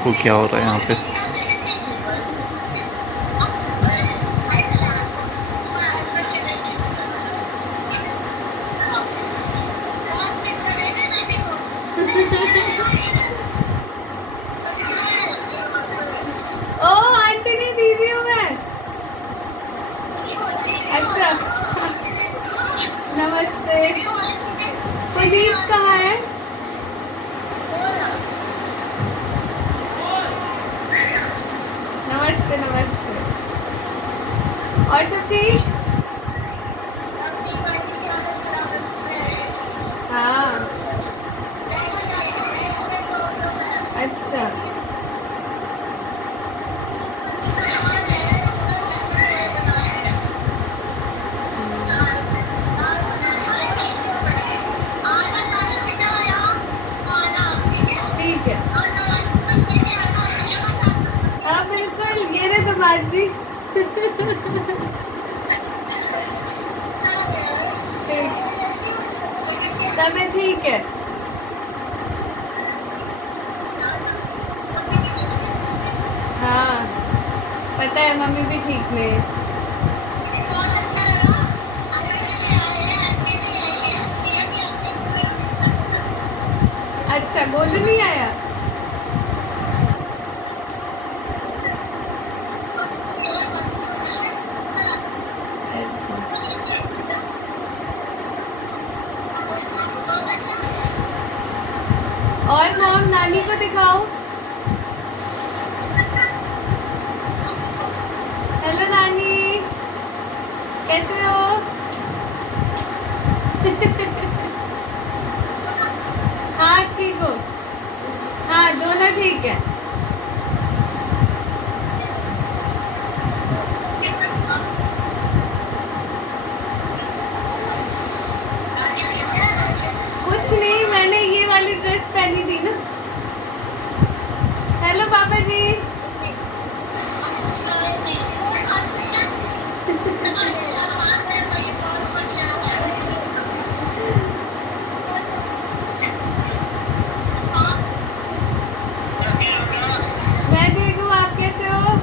देखो क्या हो रहा है यहाँ पे। ओ आंटी नहीं, दीदी हूँ मैं। अच्छा। नमस्ते। पुनीत कहाँ है? नमस्ते नमस्ते। और सब ठीक? हाँ। अच्छा। हम्म, ठीक है। हाँ बिल्कुल, ये रहे दामाद जी। ठीक। तबीयत ठीक है? हाँ पता है, मम्मी भी ठीक नहीं है। अच्छा, गोलू नहीं आया? अच्छा। और मॉम, नानी को दिखाओ। हेलो नानी, कैसे हो? हाँ ठीक हो। हाँ दोनों ठीक है। कुछ नहीं, मैंने ये वाली ड्रेस पहनी थी ना। हेलो पापा जी। मैं ठीक हूँ, आप कैसे हो?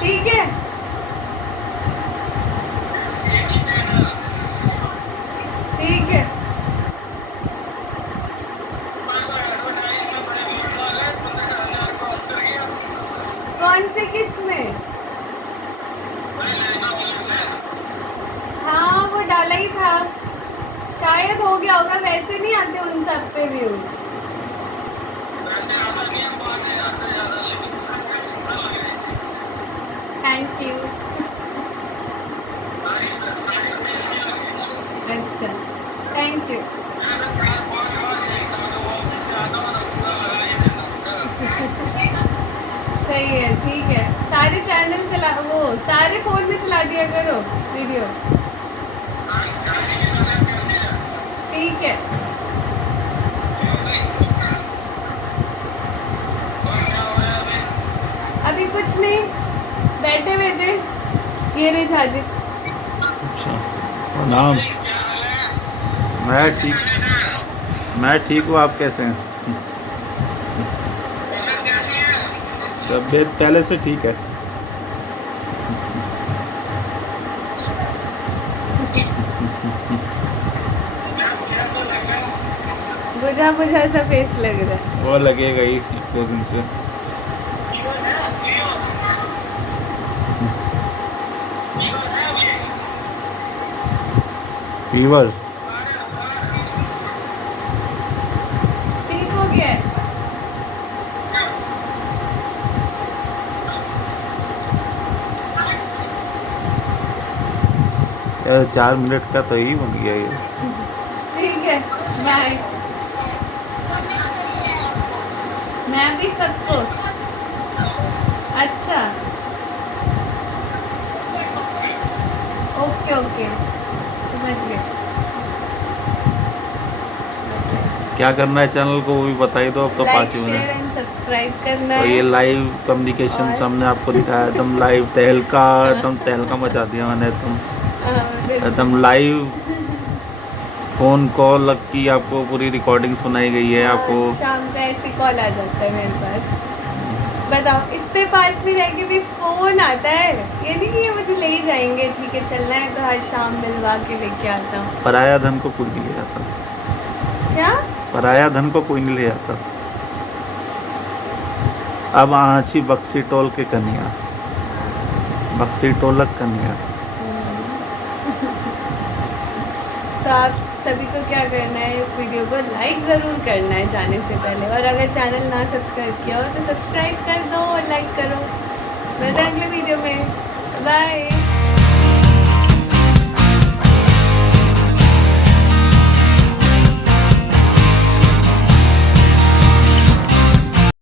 ठीक है। ठीक है। कौन से, किस में? हाँ वो डाला ही था, शायद हो गया होगा। वैसे नहीं आते उन सब पे व्यूज। Thank you. अच्छा, थैंक यू। सही है, ठीक है। सारे चैनल चला, वो सारे फोन में चला दिया करो वीडियो। ठीक है। अभी कुछ नहीं, बैठे हुए थे। ये रहे झाजी। अच्छा, प्रणाम। मैं ठीक मैं ठीक हूँ, आप कैसे हैं? तबीयत पहले से ठीक है। बुझा बुझा सा फेस लग रहा है। वो लगेगा ही 1-2 दिन से। फीवर। ठीक हो गया है? यार 4 मिनट का तो ही बन गया ये। ठीक है, बाय। मैं भी सबको। अच्छा। ओके ओके, समझ गए। क्या करना है चैनल को वो भी बताई दो, अब तो like 5 he minute. Share and subscribe करना तो है। ये लाइव कम्युनिकेशन और हमने आपको दिखाया, एकदम लाइव तहलका। एकदम तहलका मचा दिया मैंने, एकदम हाँ, बिल्कुल। एकदम लाइव फ़ोन कॉल की आपको पूरी रिकॉर्डिंग सुनाई गई है आपको। शाम का ऐसी कॉल आ जाता है मेरे पास। बताओ, इतने पास में रह के भी फोन आता है। ये नहीं कि ये मुझे ले ही जाएंगे, ठीक है चलना है तो आज शाम मिलवा के लेके आता हूँ। पराया धन को कोई नहीं ले जाता। क्या? पराया धन को कोई नहीं ले जाता। अब आँची बक्सी टोल के कन्या, बक्सी टोलक कन्या। तो आप सभी को क्या करना है, इस वीडियो को लाइक ज़रूर करना है जाने से पहले, और अगर चैनल ना सब्सक्राइब किया हो तो सब्सक्राइब कर दो और लाइक करो। मिलते हैं अगले वीडियो में। बाय।